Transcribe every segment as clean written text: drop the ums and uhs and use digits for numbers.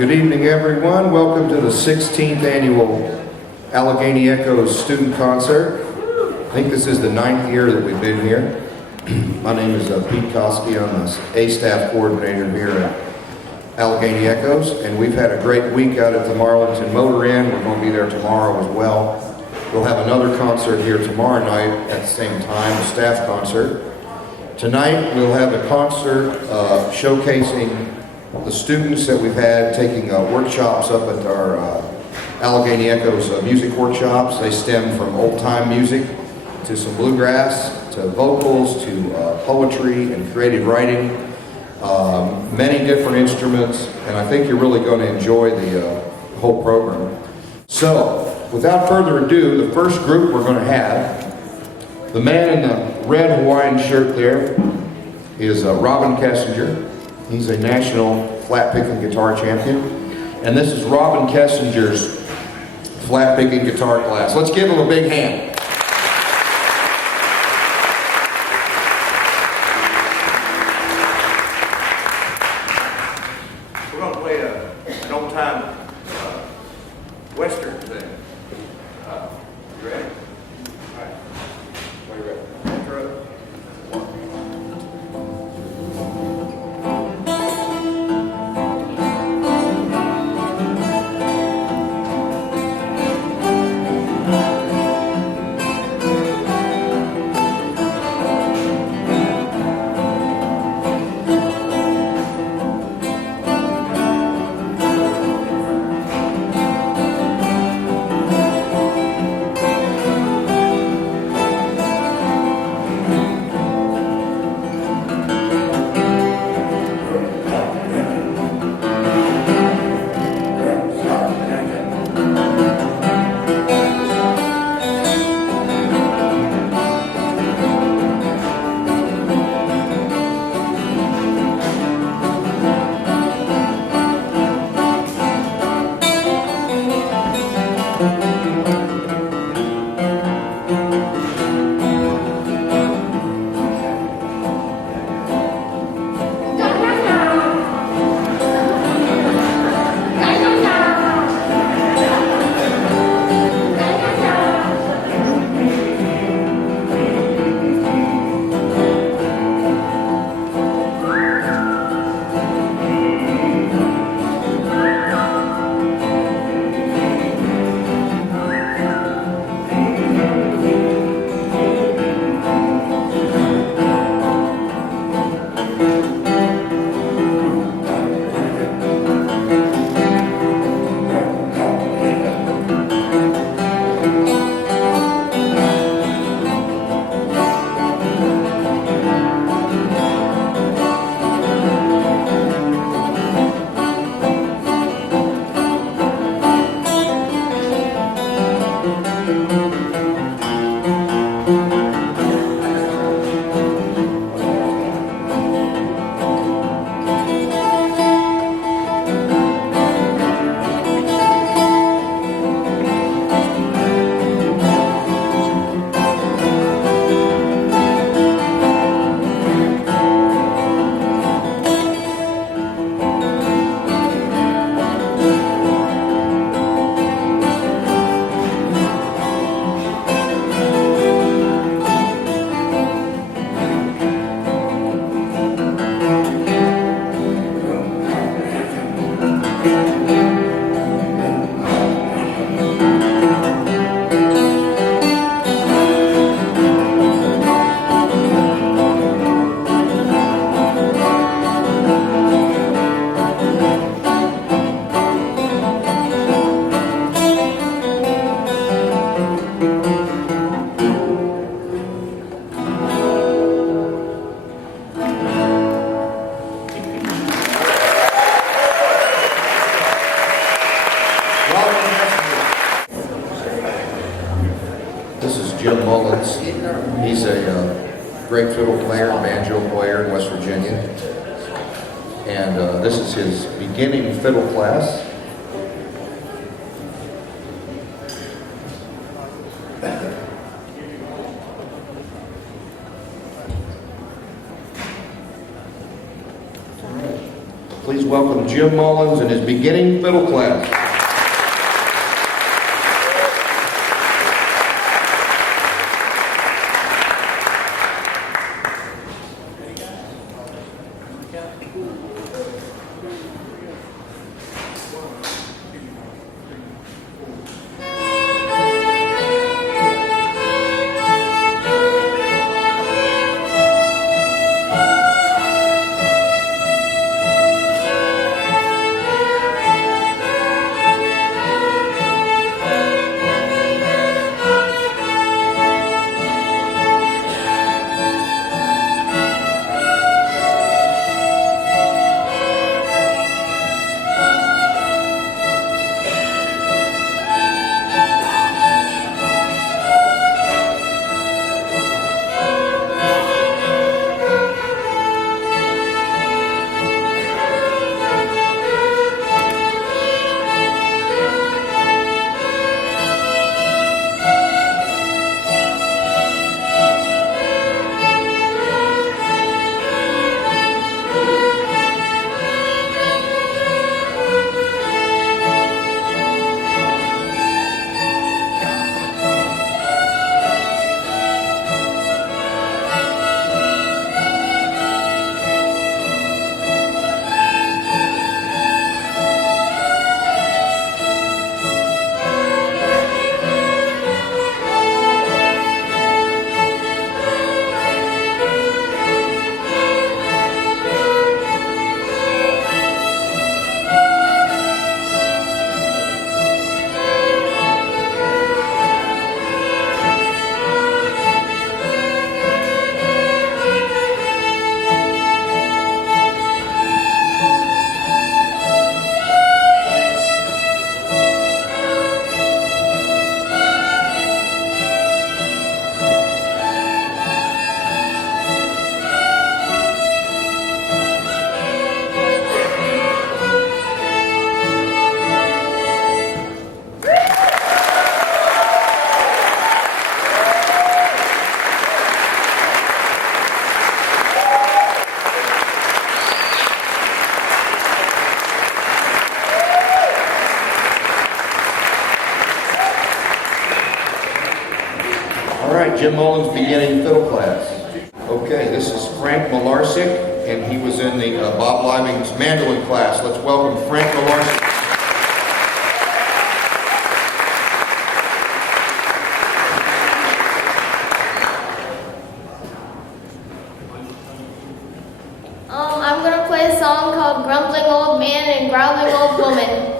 Good evening, everyone. Welcome to the 16th annual Allegheny Echoes Student Concert. I think this is the 9th year that we've been here. My name is Pete Koski. I'm the A-Staff Coordinator here at Allegheny Echoes, and we've had a great week out at the Marlinton Motor Inn. We're going to be there tomorrow as well. We'll have another concert here tomorrow night at the same time, a staff concert. Tonight we'll have a concert showcasing the students that we've had taking workshops up at our Allegheny Echoes music workshops. They stem from old-time music to some bluegrass, to vocals, to poetry and creative writing, many different instruments, and I think you're really going to enjoy the whole program. So, without further ado, the first group we're going to have, the man in the red Hawaiian shirt there is Robin Kessinger. He's a national flat-picking guitar champion. And this is Robin Kessinger's flat-picking guitar class. Let's give him a big hand. We're going to play an old-time Western thing. You ready? All right. Are you ready? Intro. This is Jim Mullins. He's a great fiddle player and banjo player in West Virginia. And this is his beginning fiddle class. Please Please welcome Jim Mullins and his beginning fiddle class. Jim Mullins beginning fiddle class. Okay, this is Frank Malarsic, and he was in the Bob Living's mandolin class. Let's welcome Frank Malarsic. I'm going to play a song called Grumbling Old Man and Growling Old Woman.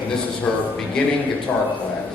And this is her beginning guitar class.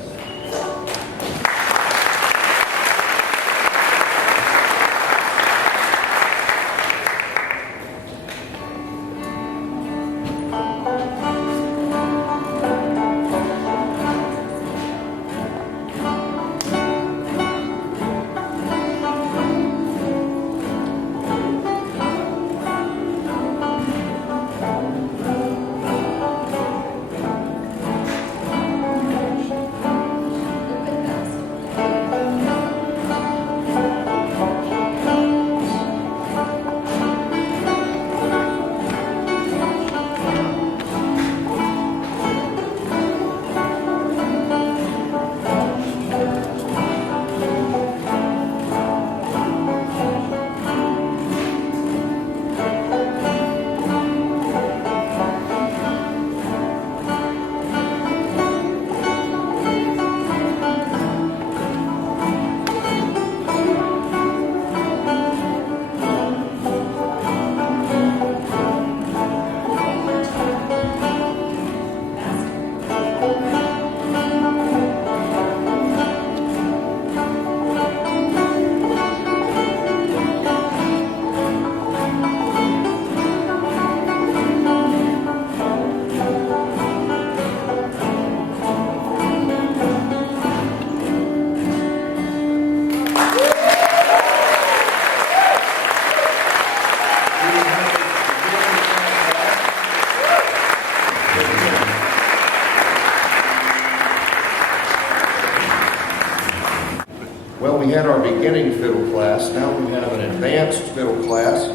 had our beginning fiddle class. Now we have an advanced fiddle class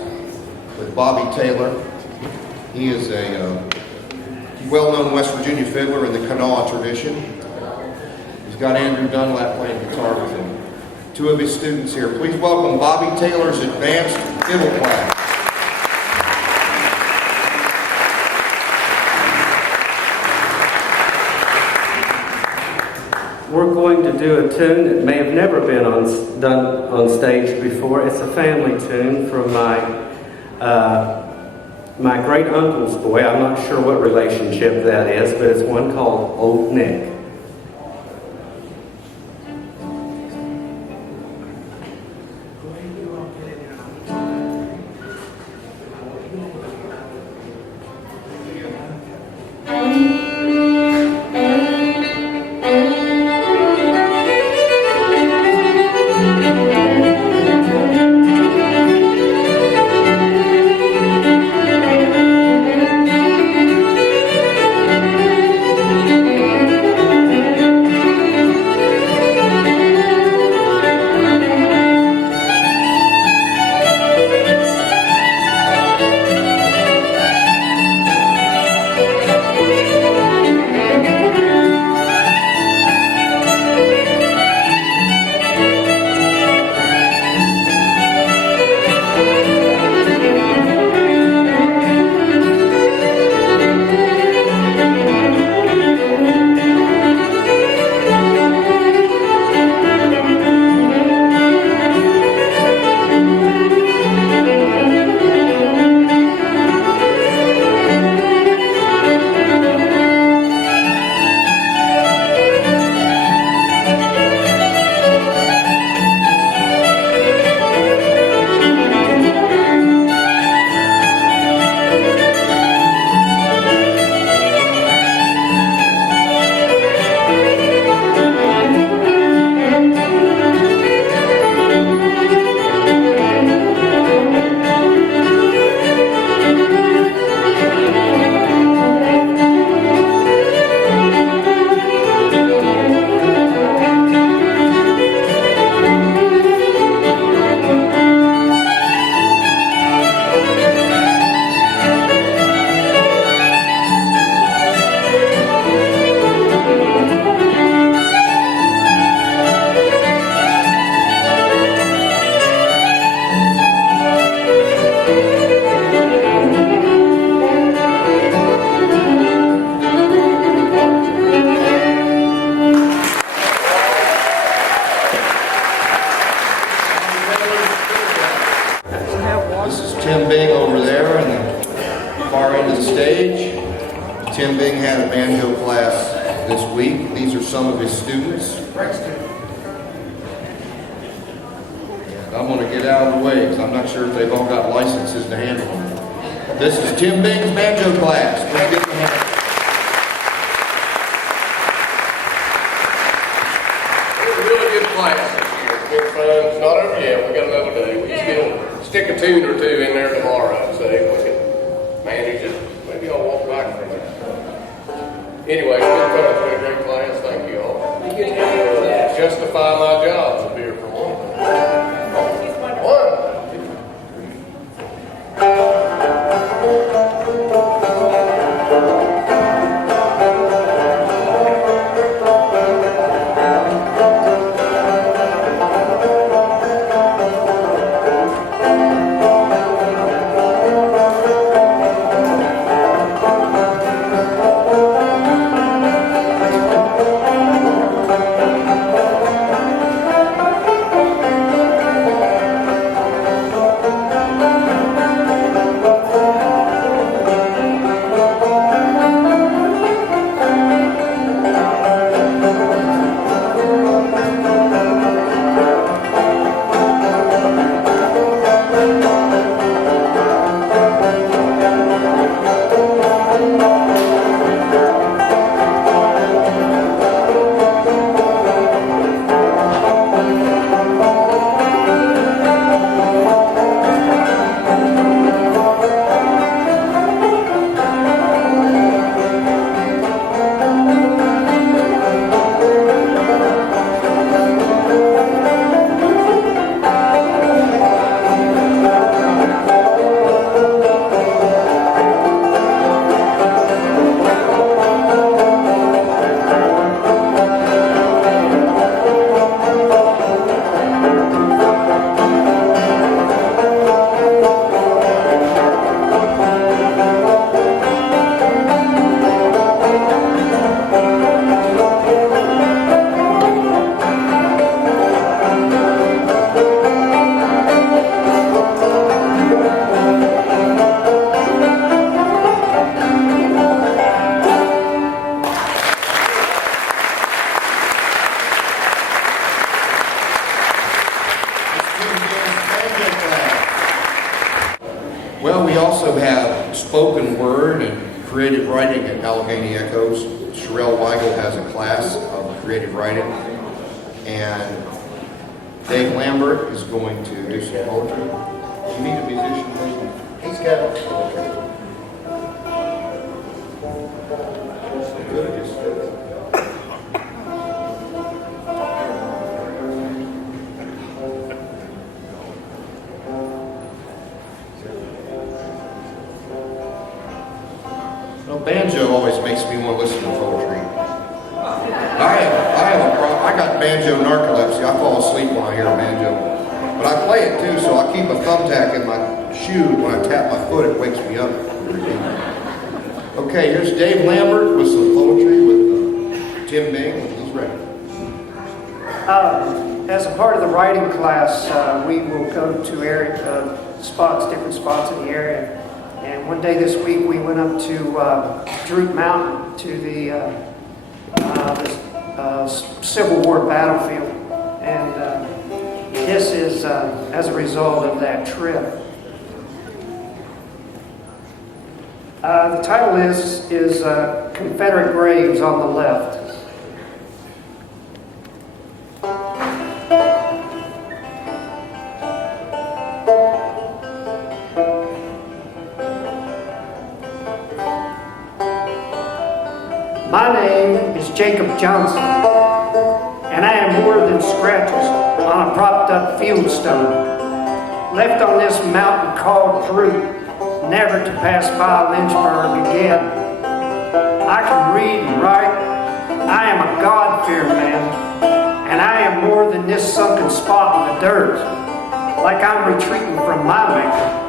with Bobby Taylor. He is a well-known West Virginia fiddler in the Kanawha tradition. He's got Andrew Dunlap playing guitar with him. Two of his students here. Please welcome Bobby Taylor's advanced fiddle class. We're going to do a tune that may have never been done on stage before. It's a family tune from my great uncle's boy. I'm not sure what relationship that is, but it's one called Old Nick. Tim Bing had a banjo class this week. These are some of his students. And I'm going to get out of the way because I'm not sure if they've all got licenses to handle them. This is Tim Bing's banjo class. Let's give them a hand. Really good class this year. Good fun. It's not over yet. We got another day. We just gonna stick a tune or two in there tomorrow, I'd say. We can manage it. Maybe I'll walk back from it. Anyway, it's been fun. It's been a great class. Thank you all. Justify my job up here for one. word and creative writing at Allegheny Echoes. Sherelle Weigel has a class of creative writing. And Dave Lambert is going to do some poetry. You need a musician. He's got poetry. Good. Banjo always makes me want to listen to poetry. I have a problem. I got banjo narcolepsy. I fall asleep when I hear a banjo. But I play it too, so I keep a thumbtack in my shoe. When I tap my foot, it wakes me up. Okay, here's Dave Lambert with some poetry with Tim Bing. He's ready. As a part of the writing class, we will go to different spots in the area. And one day this week, we went up to Droop Mountain to the Civil War battlefield. And this is as a result of that trip. The title is Confederate Graves on the Left. My name is Jacob Johnson, and I am more than scratches on a propped up field stone, left on this mountain called Droop, never to pass by Lynchburg again. I can read and write. I am a God-fearing man, and I am more than this sunken spot in the dirt, like I'm retreating from my maker.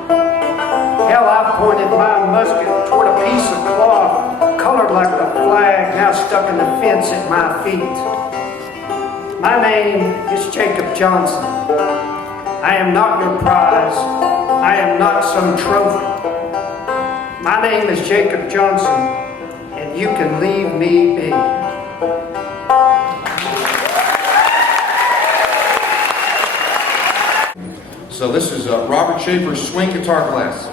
Hell, I pointed my musket toward a piece of cloth colored like a flag now stuck in the fence at my feet. My name is Jacob Johnson. I am not your prize. I am not some trophy. My name is Jacob Johnson, and you can leave me be. So this is Robert Schaefer's swing guitar class.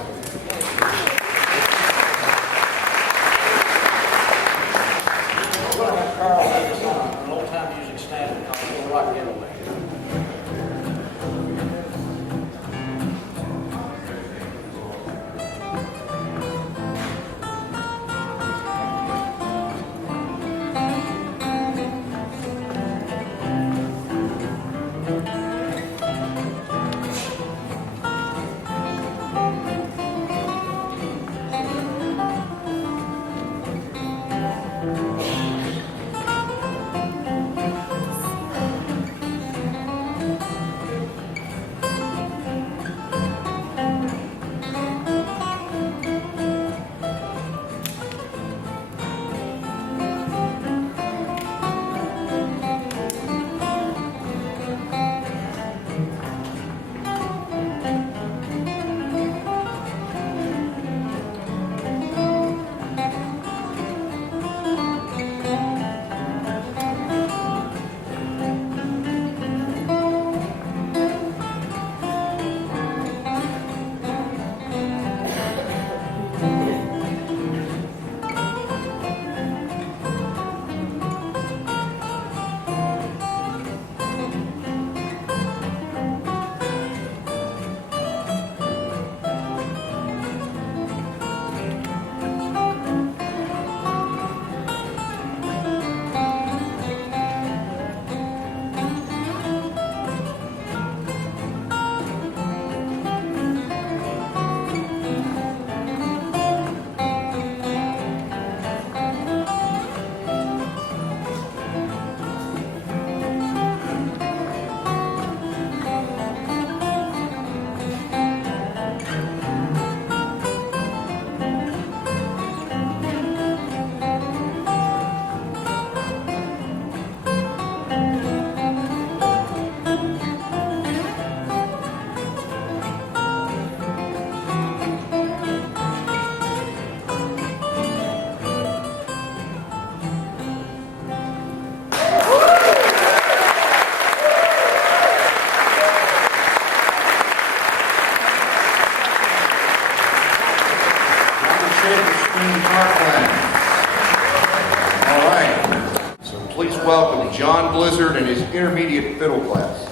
welcome John Blizzard and his intermediate fiddle class.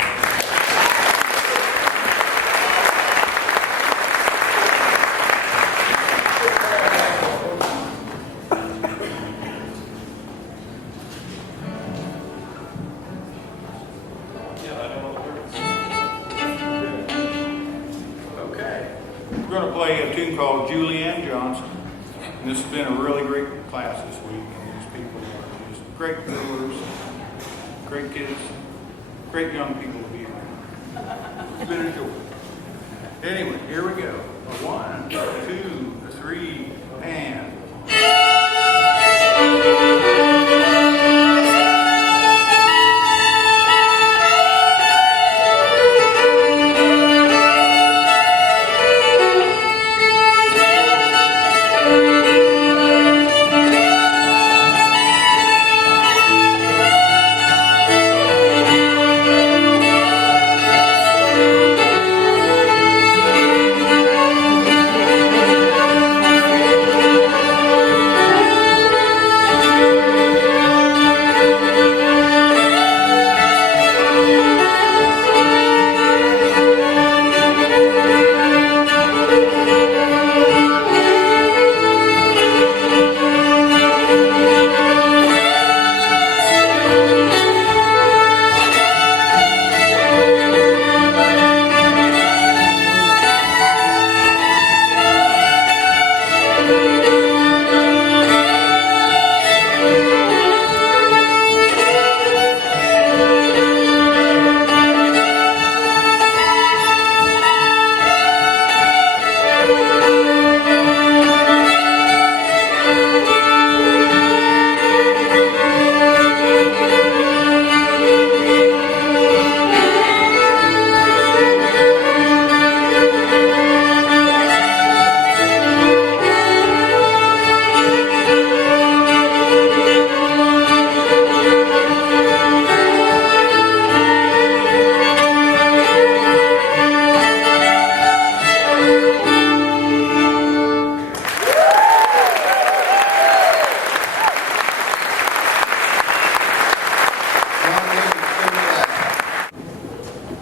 Okay. We're going to play a tune called Julianne Johnson. And this has been a really great class this week. And these people are just great fiddlers, great kids, great young people to be around. It's been a joy. Anyway, here we go. 1, 2, 3, and...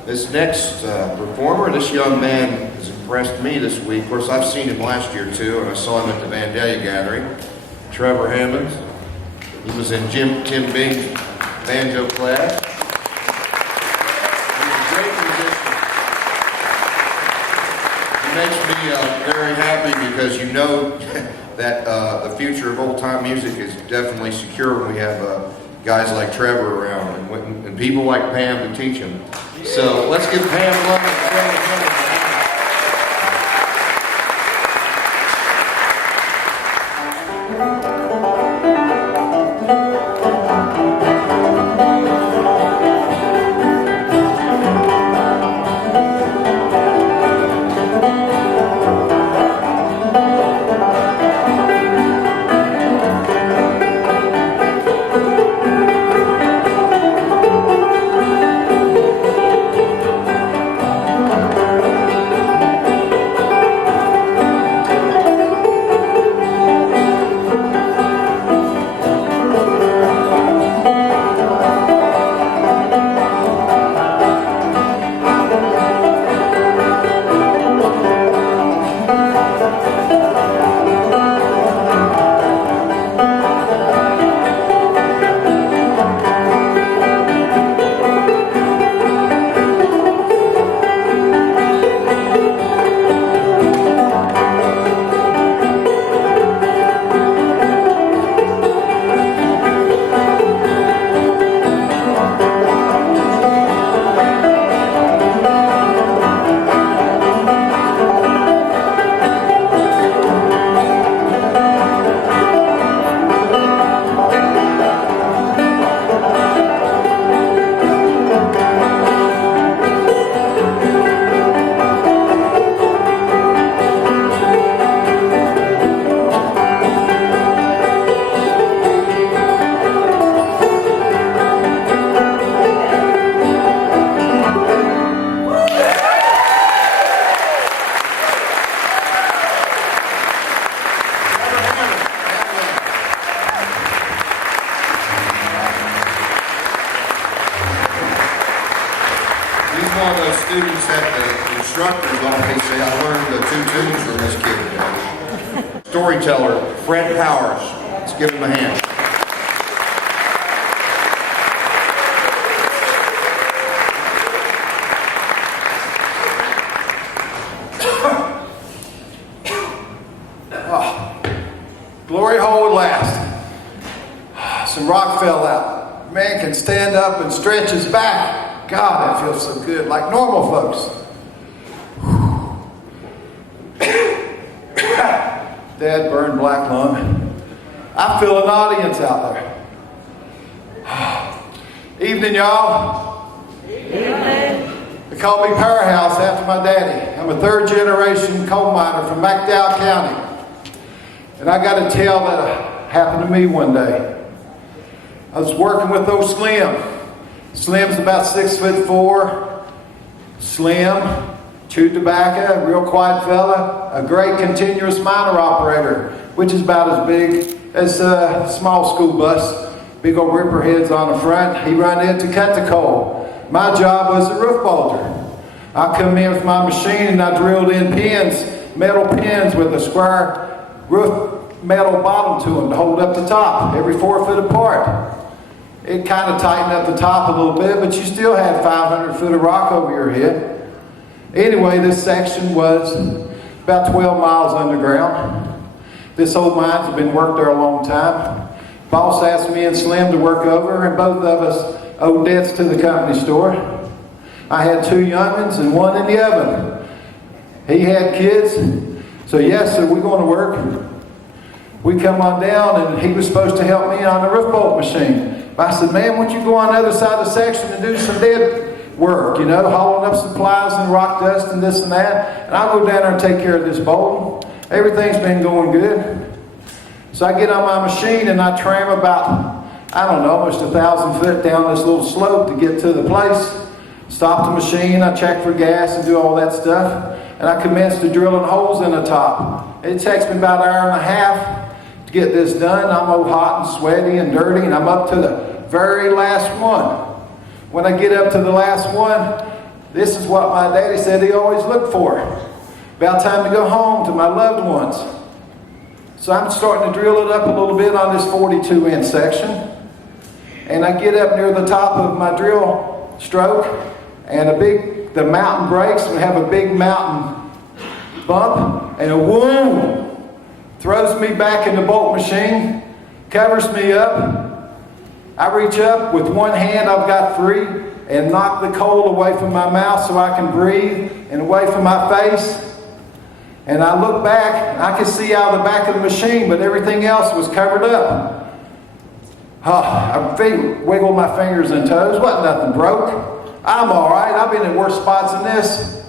This next performer, this young man has impressed me this week. Of course, I've seen him last year too, and I saw him at the Vandalia Gathering. Trevor Hammond. He was in Tim Bing's banjo class. He's a great musician. He makes me very happy because you know that the future of old-time music is definitely secure when we have guys like Trevor around and people like Pam to teach him. So let's give Pam love and Trevor. instructors always say I learned the two tunes from this kid. Storyteller, Fred Powers. Let's give him a hand. Glory hole at last. Some rock fell out. Man can stand up and stretch his back. God, that feels so good, like normal folks. Dad burned black lung. I feel an audience out there. Evening, y'all. Evening. They call me Powerhouse after my daddy. I'm a third-generation coal miner from McDowell County. And I got a tale that happened to me one day. I was working with old Slim. Slim's about 6'4", slim, chewed tobacco, real quiet fella, a great continuous miner operator, which is about as big as a small school bus. Big old ripper heads on the front. He run in to cut the coal. My job was a roof bolter. I come in with my machine and I drilled in pins, metal pins with a square roof metal bottom to them to hold up the top, every 4 foot apart. It kind of tightened up the top a little bit, but you still had 500 foot of rock over your head. Anyway, this section was about 12 miles underground. This old mine's been worked there a long time. Boss asked me and Slim to work over, and both of us owed debts to the company store. I had 2 young'uns and 1 in the oven. He had kids, so yes, sir, we're going to work. We come on down, and he was supposed to help me on the roof bolt machine. But I said, man, why don't you go on the other side of the section and do some dead work, you know, hauling up supplies and rock dust and this and that. And I'll go down there and take care of this bolting. Everything's been going good. So I get on my machine and I tram about, I don't know, almost 1,000 foot down this little slope to get to the place. Stop the machine, I check for gas and do all that stuff. And I commence to drilling holes in the top. It takes me about an hour and a half to get this done. I'm all hot and sweaty and dirty, and I'm up to the very last one. When I get up to the last one, this is what my daddy said he always looked for. About time to go home to my loved ones. So I'm starting to drill it up a little bit on this 42-inch section. And I get up near the top of my drill stroke, and the mountain breaks, and we have a big mountain bump, and a whoom! Throws me back in the bolt machine, covers me up. I reach up with one hand, I've got free, and knock the coal away from my mouth so I can breathe and away from my face. And I look back, I can see out of the back of the machine, but everything else was covered up. I wiggled my fingers and toes, wasn't nothing broke. I'm all right, I've been in worse spots than this.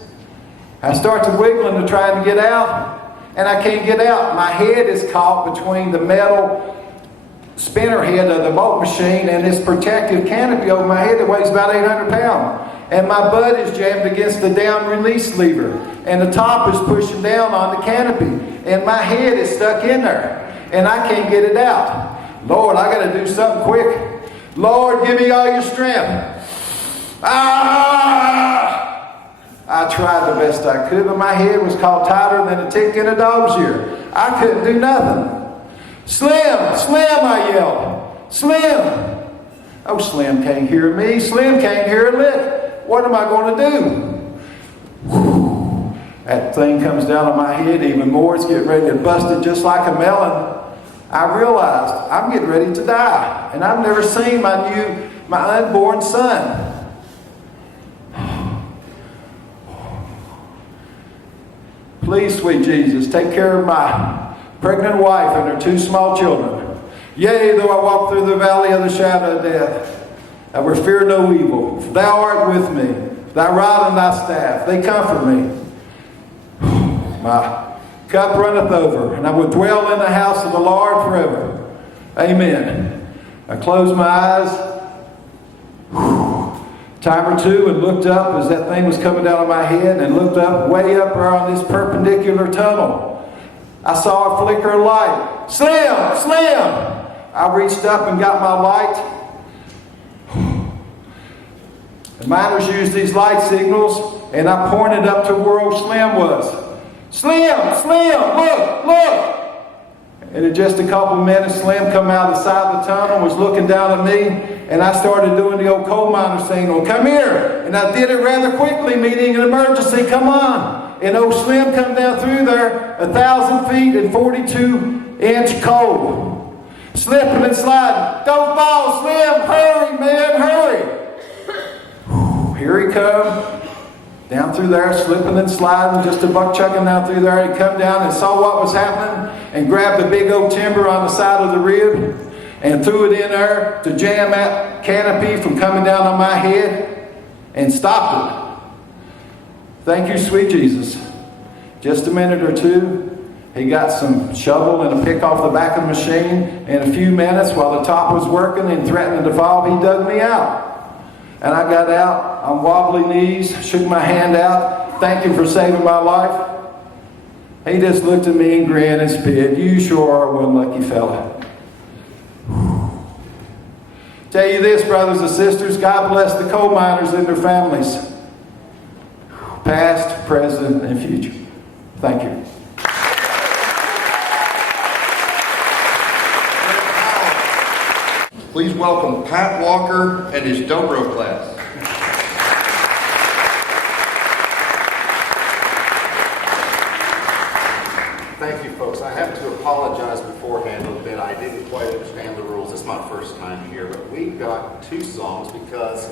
I start to wiggling to try and get out. And I can't get out. My head is caught between the metal spinner head of the bolt machine and this protective canopy over my head that weighs about 800 pounds. And my butt is jammed against the down release lever. And the top is pushing down on the canopy. And my head is stuck in there. And I can't get it out. Lord, I got to do something quick. Lord, give me all your strength. Ah! I tried the best I could, but my head was caught tighter than a tick in a dog's ear. I couldn't do nothing. Slim! Slim, I yelled. Slim! Oh, Slim can't hear me. Slim can't hear a lick. What am I going to do? Whew. That thing comes down on my head even more. It's getting ready to bust it just like a melon. I realized I'm getting ready to die. And I've never seen my unborn son. Please, sweet Jesus, take care of my pregnant wife and her 2 small children. Yea, though I walk through the valley of the shadow of death, I will fear no evil. For thou art with me. Thy rod and thy staff, they comfort me. My cup runneth over, and I will dwell in the house of the Lord forever. Amen. I closed my eyes, time or two, and looked up as that thing was coming down on my head, and looked up, way up there on this perpendicular tunnel. I saw a flicker of light. Slim! Slim! I reached up and got my light. The miners use these light signals and I pointed up to where old Slim was. Slim, Slim, look! And in just a couple minutes, Slim come out the side of the tunnel, was looking down at me, and I started doing the old coal miner saying, well, come here. And I did it rather quickly, meeting an emergency, come on. And old Slim come down through there, 1,000 feet and 42-inch coal. Slipping and sliding. Don't fall, Slim, hurry, man, hurry. Whew, here he come. Down through there, slipping and sliding, just a buck chucking down through there. He come down and saw what was happening and grabbed the big oak timber on the side of the rib and threw it in there to jam that canopy from coming down on my head and stopped it. Thank you, sweet Jesus. Just a minute or two, he got some shovel and a pick off the back of the machine. In a few minutes, while the top was working and threatening to fall, he dug me out. And I got out on wobbly knees, shook my hand out. Thank you for saving my life. He just looked at me and grinned and spit. You sure are one lucky fella. Tell you this, brothers and sisters, God bless the coal miners and their families. Past, present, and future. Thank you. Please welcome Pat Walker and his Dobro class. Thank you, folks. I have to apologize beforehand a little bit. I didn't quite understand the rules. It's my first time here, but we got two songs because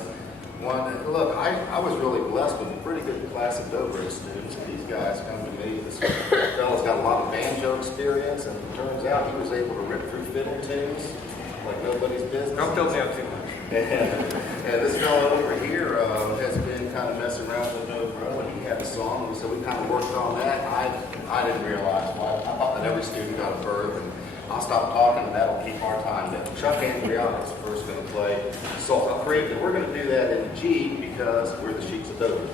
one, look, I was really blessed with a pretty good class of Dobro students, and these guys come to me. This fellow's got a lot of banjo experience, and it turns out he was able to rip through fiddle tunes like nobody's business. Don't tell me I'm too much. And this fellow over here has been kind of messing around with Dobro, and he had a song, and so we kind of worked on that. I didn't realize why. I thought that every student got a verb, and I'll stop talking, and that'll keep our time down. Chuck Andriana is first going to play Salt Creek, and we're going to do that in G because we're the Sheets of Dobro.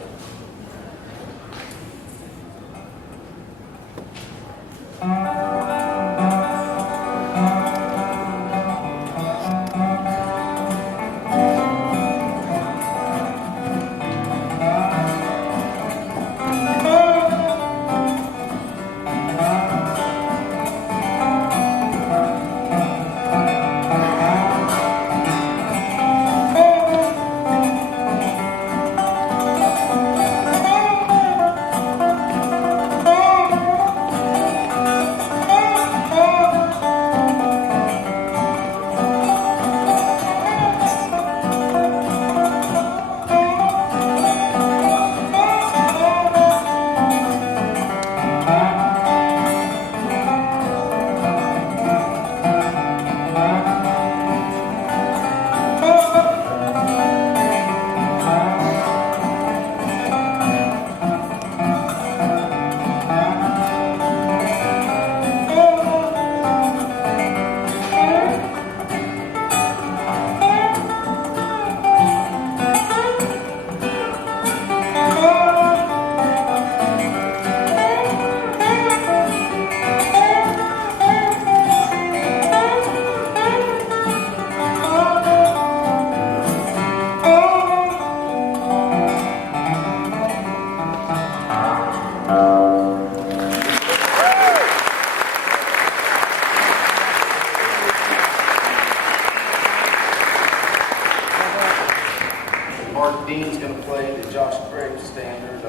Dean's going to play the Josh Craig standard,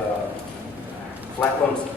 Flat Lonesome.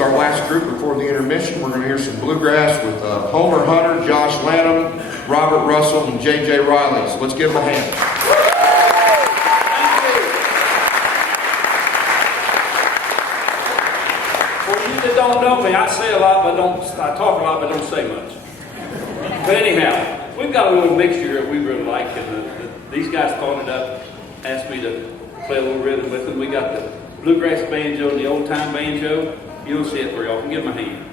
is our last group before the intermission. We're going to hear some bluegrass with Homer Hunter, Josh Lanham, Robert Russell, and J.J. Riley. So let's give them a hand. For you that don't know me, I say a lot, but I talk a lot, but don't say much. But anyhow, we've got a little mixture here we really like, and these guys thought it up, asked me to play a little rhythm with them. We got the bluegrass banjo and the old time banjo. You'll see it for y'all. Give them a hand.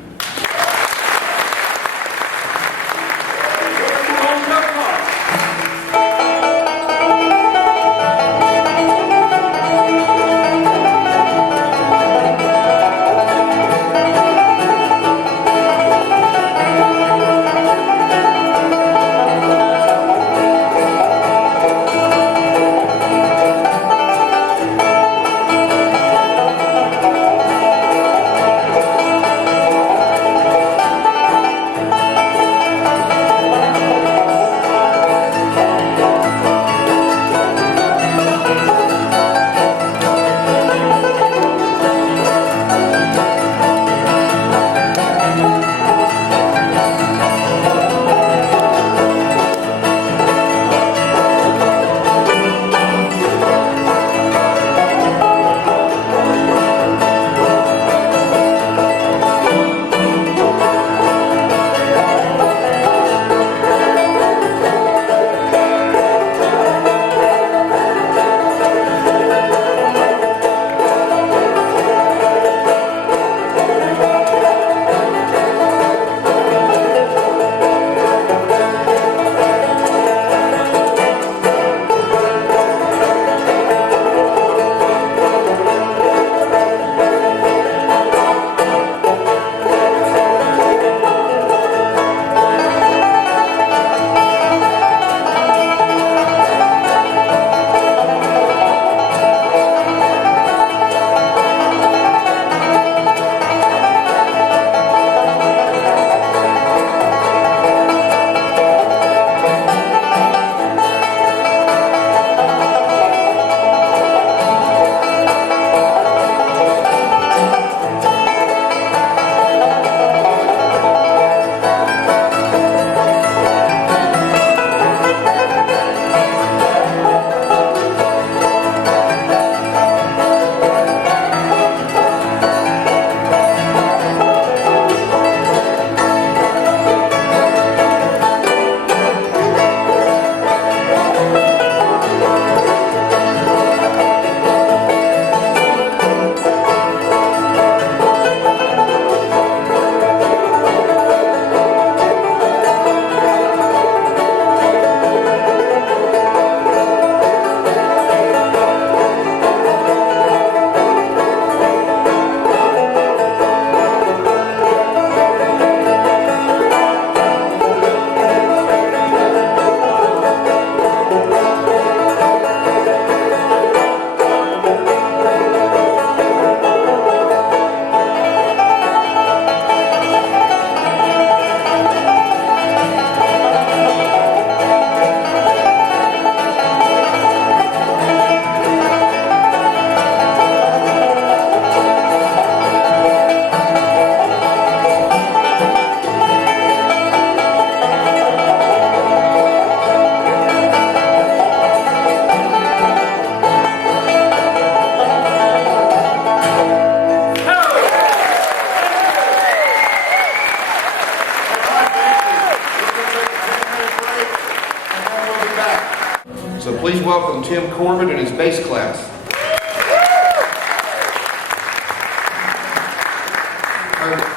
So please welcome Tim Corbin and his bass class.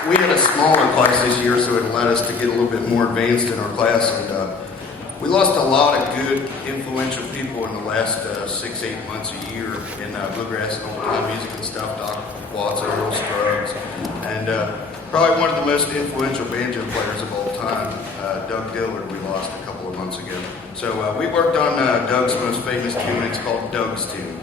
We had a smaller class this year, so it allowed us to get a little bit more advanced in our class, and we lost a lot of good, influential people in the last 6-8 months, a year in bluegrass and old-time music and stuff. Doc Watson, Earl Scruggs, and probably one of the most influential banjo players of all time, Doug Dillard, we lost a couple of months ago. So we worked on Doug's most famous tune. It's called Doug's Tune.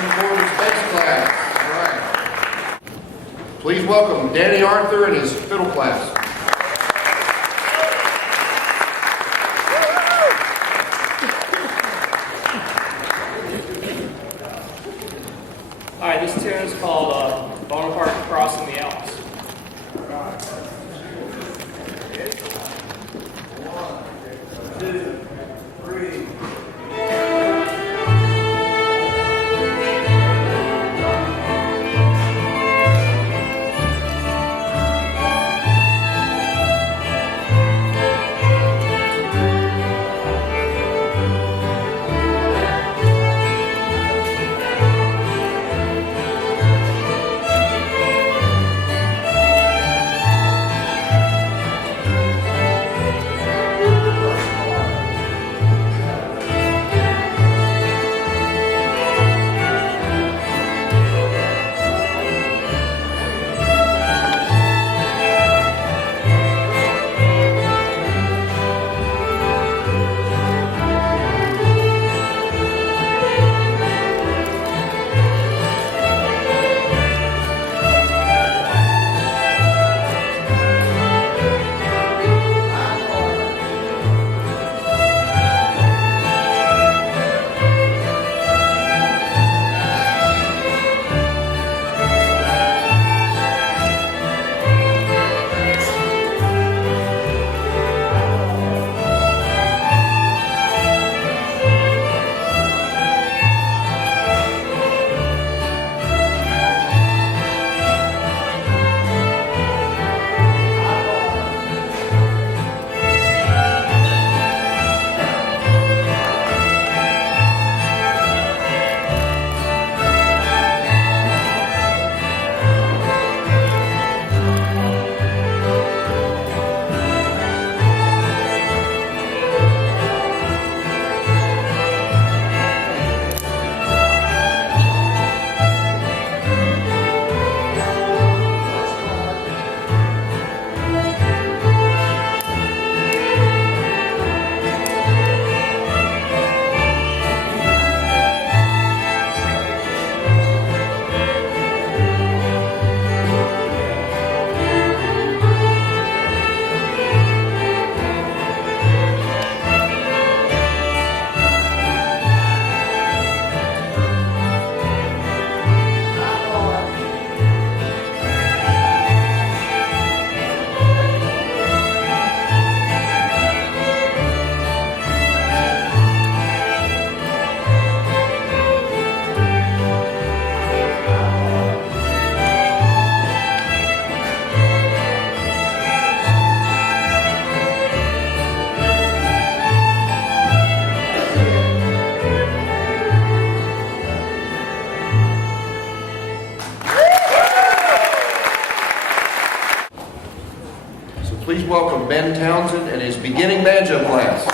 performance bass class. All right. Please welcome Danny Arthur and his fiddle class. All right, this tune is called Bonaparte Crossing the Alps. Please welcome Ben Townsend and his beginning banjo class.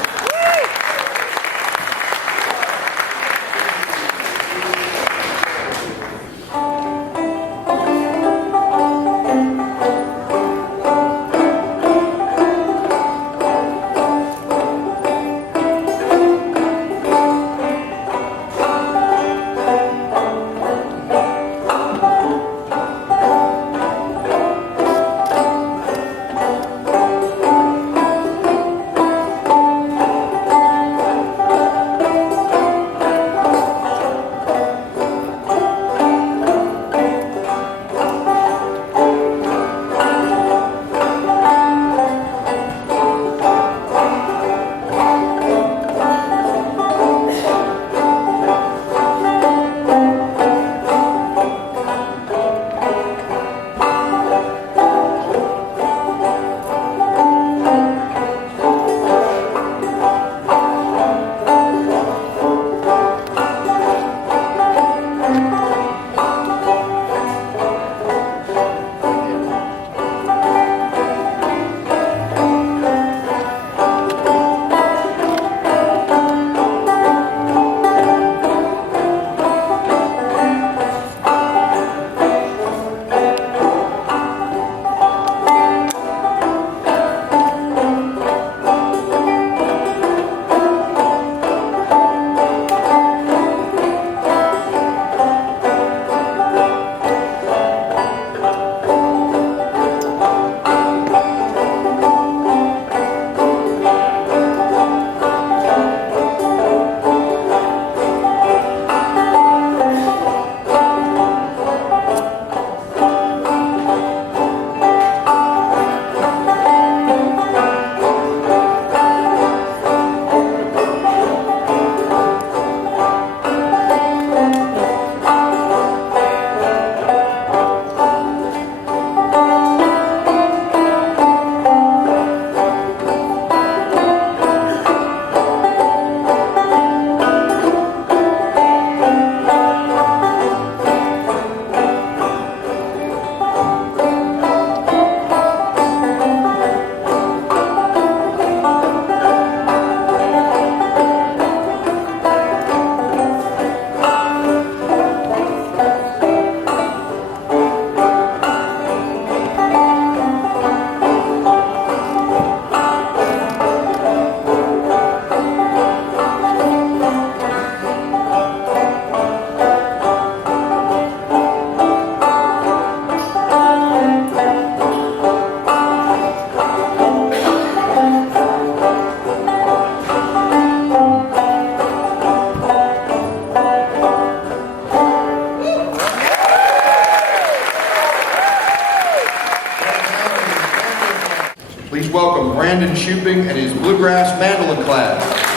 Brandon Shuping and his Bluegrass Mandolin class.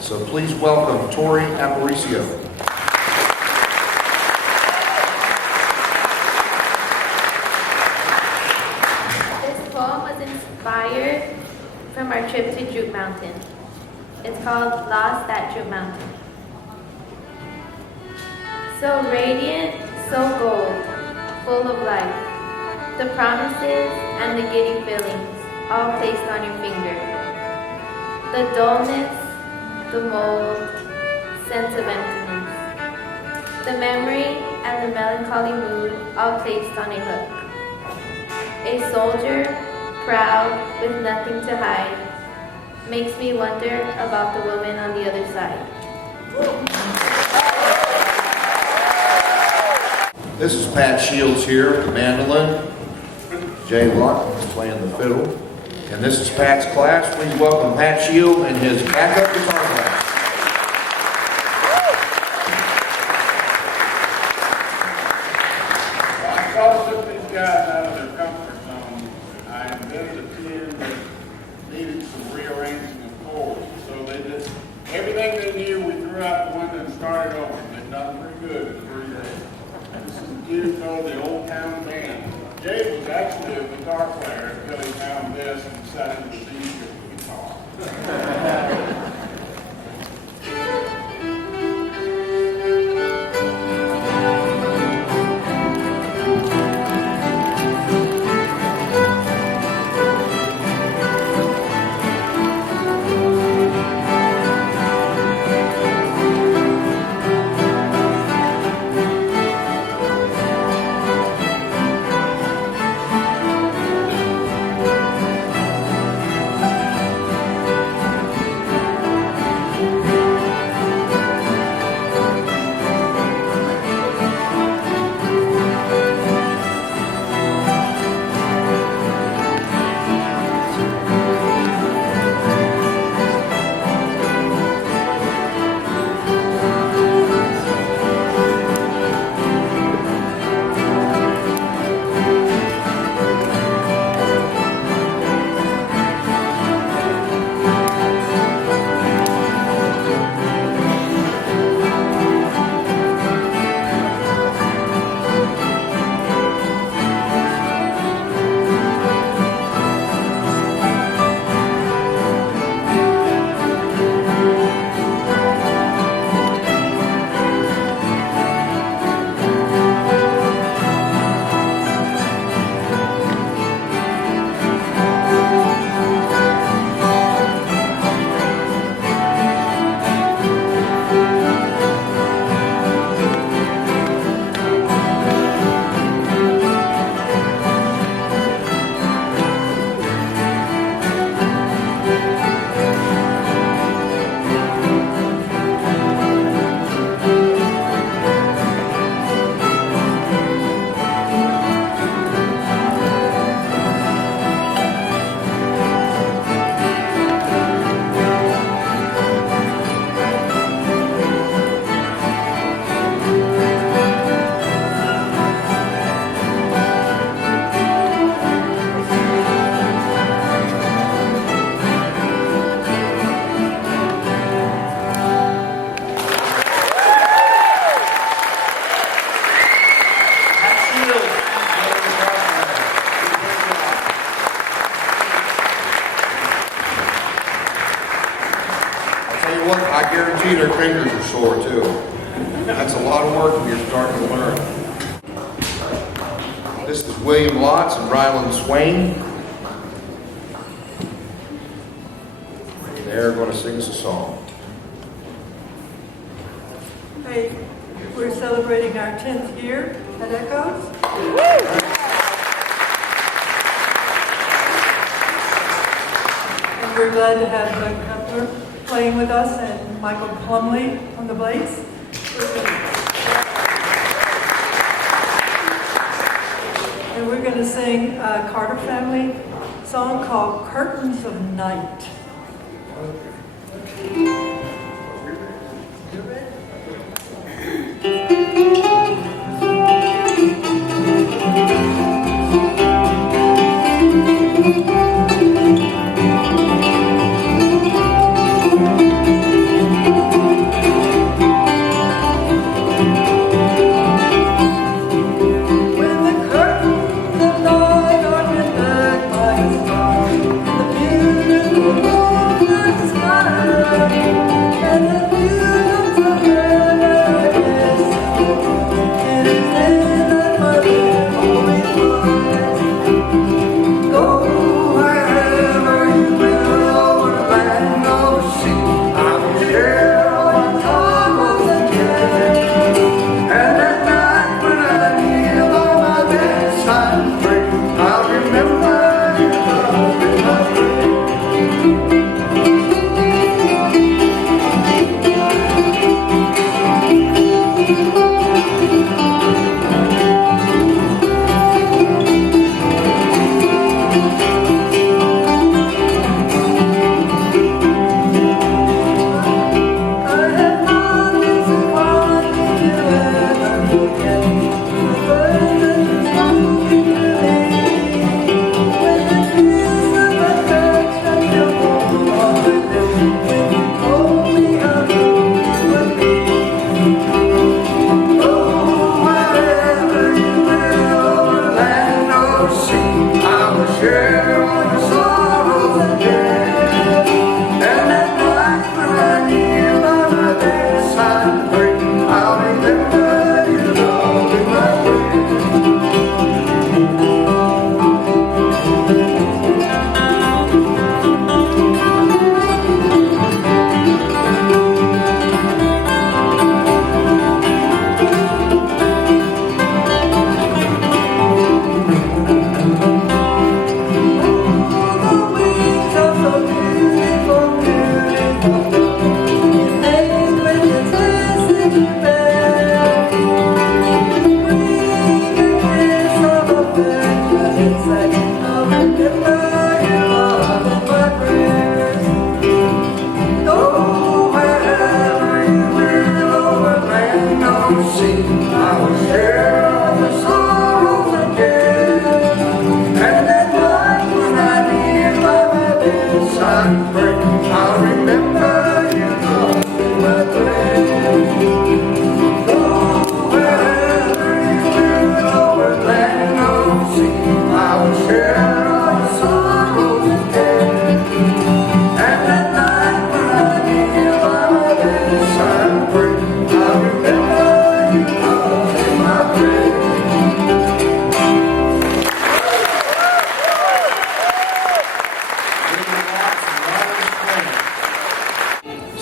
So please welcome Tori Aparicio. This poem was inspired from our trip to Droop Mountain. It's called Lost at Droop Mountain. So radiant, so gold, full of life, the promises and the giddy feelings, all placed on your finger. The dullness, the mold, sense of emptiness. The memory and the melancholy mood, all placed on a hook. A soldier, proud, with nothing to hide, makes me wonder about the woman on the other side. This is Pat Shields here at the mandolin. Jay Locke is playing the fiddle. And this is Pat's class. Please welcome Pat Shields and his backup guitar class. I try to put these guys out of their comfort zone. I invented a tune that needed some rearranging of chords. So they just, everything they knew, we threw out the window and started over. They've done pretty good in 3 days. This is a tune called the Old Town Band. Jay was actually a guitar player until he found this and decided it was easier with guitar. Well, I guarantee their fingers are sore too. That's a lot of work when you're starting to learn. This is William Lotz and Ryland Swain. They're going to sing us a song. Hey, we're celebrating our 10th year at Echoes. And we're glad to have Doug Cutler playing with us and Michael Plumley on the bass. And we're going to sing a Carter family song called Curtains of Night.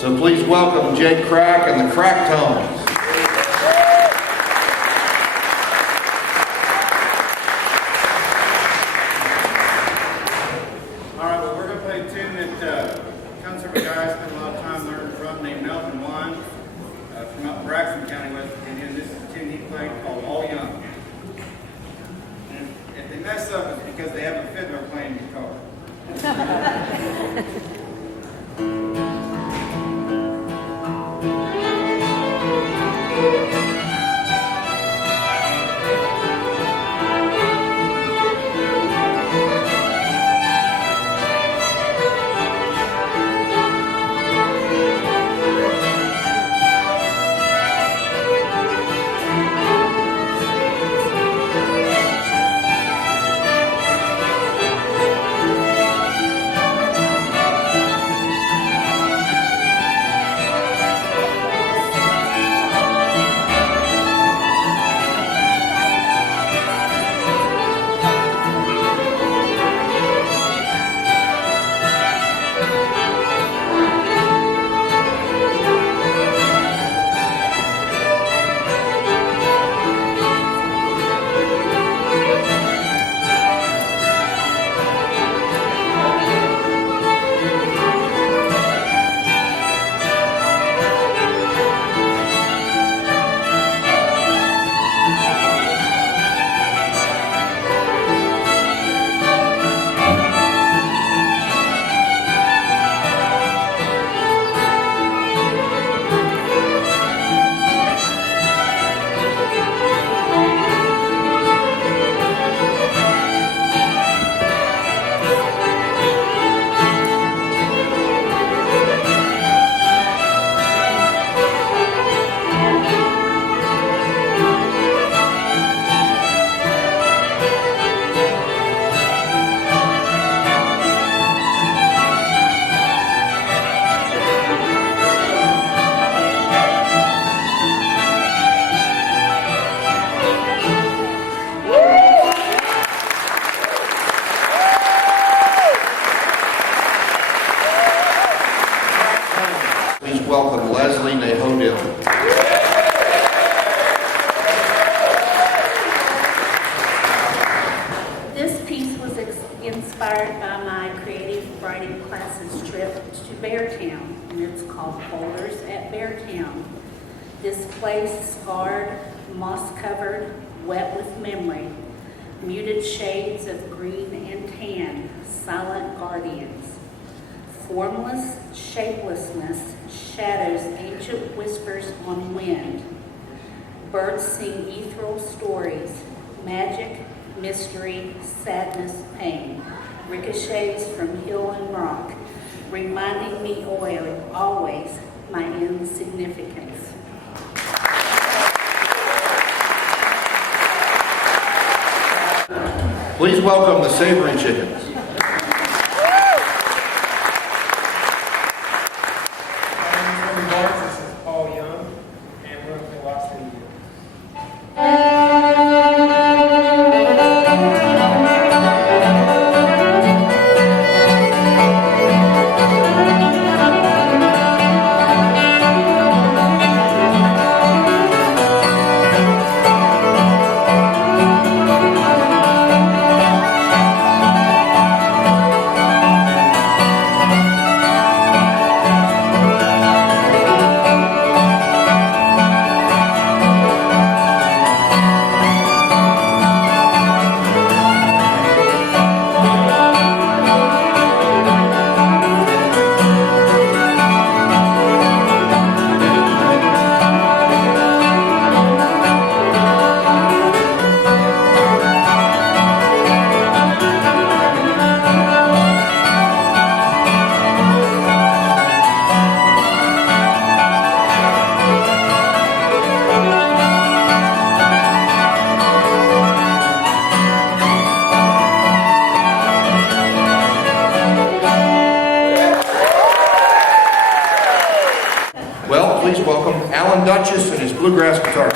So please welcome Jake Crack and the Crack Tones. All right, well, we're going to play a tune that comes from a guy I spent a lot of time learning from named Melvin Wine from up in Braxton County, West Virginia. And this is a tune he played called All Young. And if they mess up, it's because they have a fiddler playing guitar. Please welcome Leslie Nahodil. This piece was inspired by my creative writing class's trip to Beartown, and it's called Boulders at Beartown. This place, scarred, moss-covered, wet with memory, muted shades of green and tan, silent guardians. Formless shapelessness shadows ancient whispers on wind. Birds sing ethereal stories, magic, mystery, sadness, pain. Ricochets from hill and rock, reminding me always my insignificance. Please welcome the Savory Chickens. Please welcome Alan Duchess and his bluegrass guitar.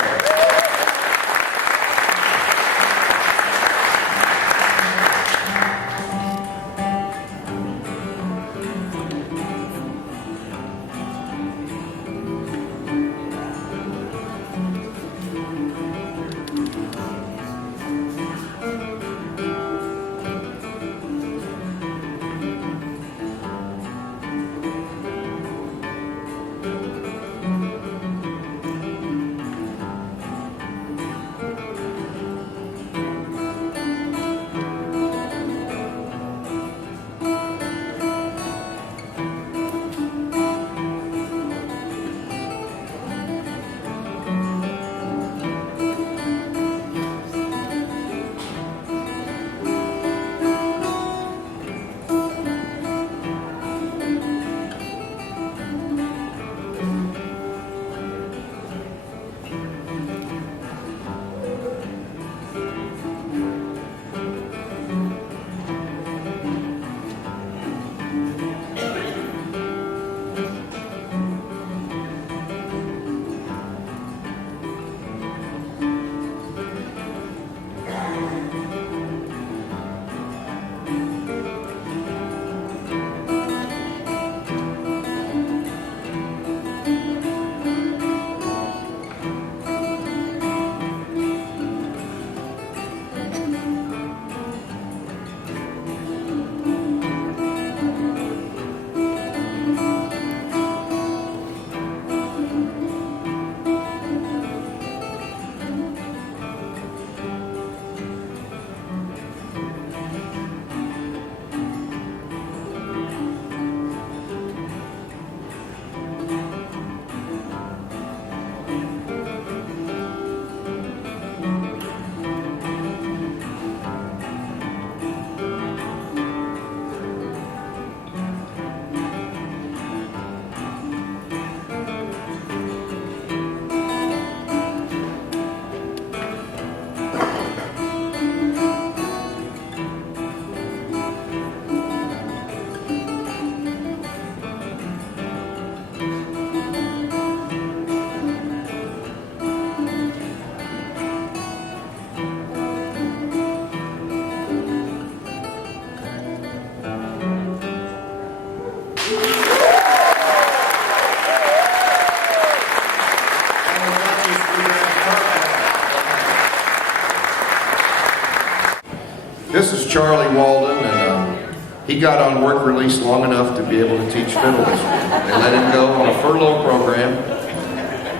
this is Charlie Walden, and he got on work release long enough to be able to teach fiddle this year. They let him go on a furlough program,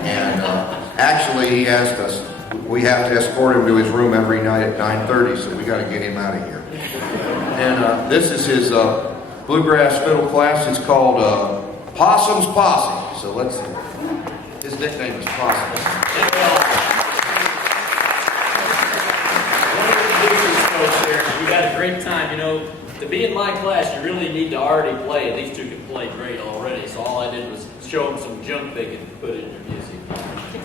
and actually he asked us, we have to escort him to his room every night at 9:30, so we got to get him out of here. And this is his bluegrass fiddle class. It's called Possum's Posse. So let's see. His nickname is Possum. We got a great time. You know, to be in my class, you really need to already play, and these two can play great already. So all I did was show them some junk they could put in your music.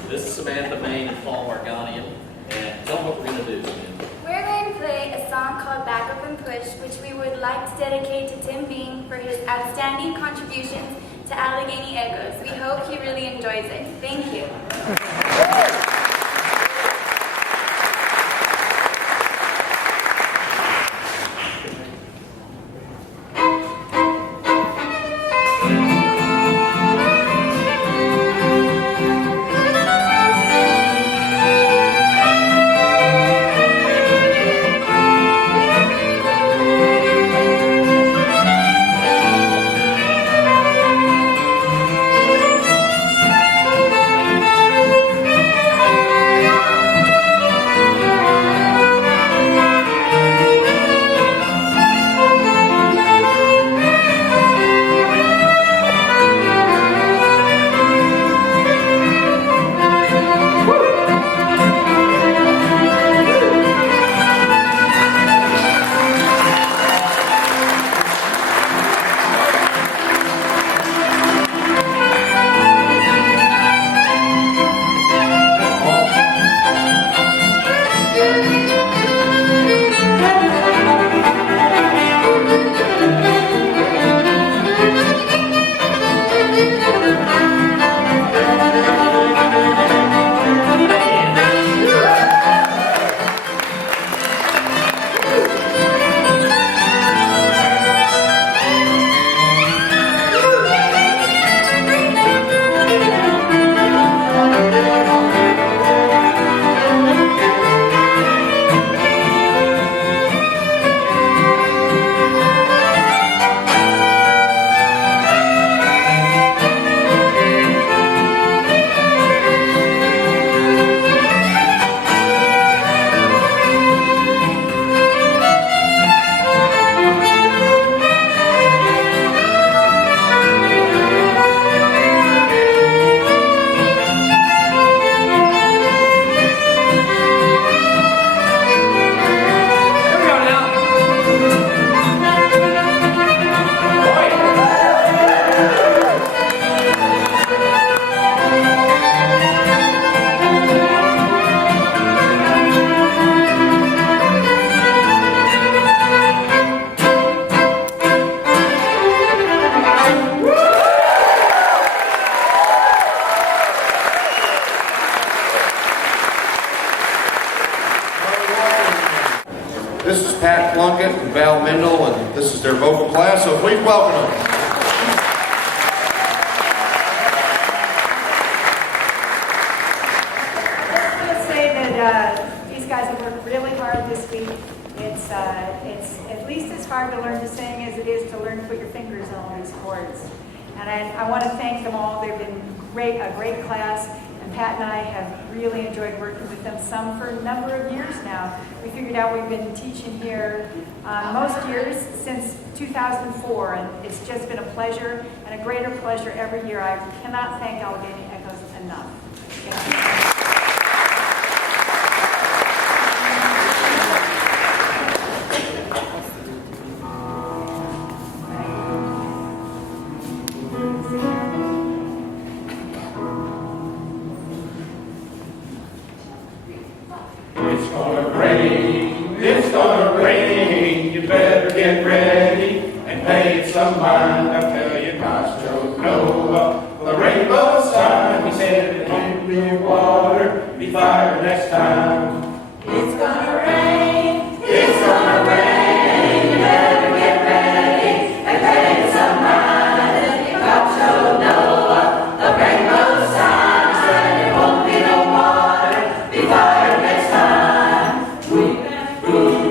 This is Samantha Main and Paul Margonian, and tell them what we're going to do. We're going to play a song called Back Up and Push, which we would like to dedicate to Tim Bean for his outstanding contributions to Allegheny Echoes. We hope he really enjoys it. Thank you. This is Pat Plunkett and Val Mendel, and this is their vocal class, so please welcome them. I want to say that these guys have worked really hard this week. It's at least as hard to learn to sing as it is to learn to put your fingers on all these chords. And I want to thank them all. They've been a great class. And Pat and I have really enjoyed working with them, some for a number of years now. We figured out we've been teaching here most years since 2004, and it's just been a pleasure and a greater pleasure every year. I cannot thank Allegheny Echoes enough. Thank you. It's gonna rain, you better get ready and pay it some mind. I'll tell you, gosh, Joe Noah, the rainbow sign. He said it won't be water, be fire next time. It's gonna rain, it's gonna rain, you better get ready and pay it some mind. Gosh, Joe Noah, the rainbow sign. He said it won't be no water, be fire next time. Ooh, ooh, ooh.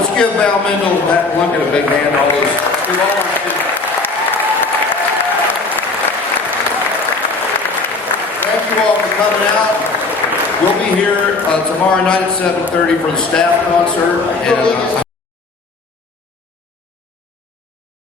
Let's give Val Mendel and Matt Plunkett a big hand. All those. Give all our students. Thank you all for coming out. We'll be here tomorrow night at 7:30 for the staff concert. And,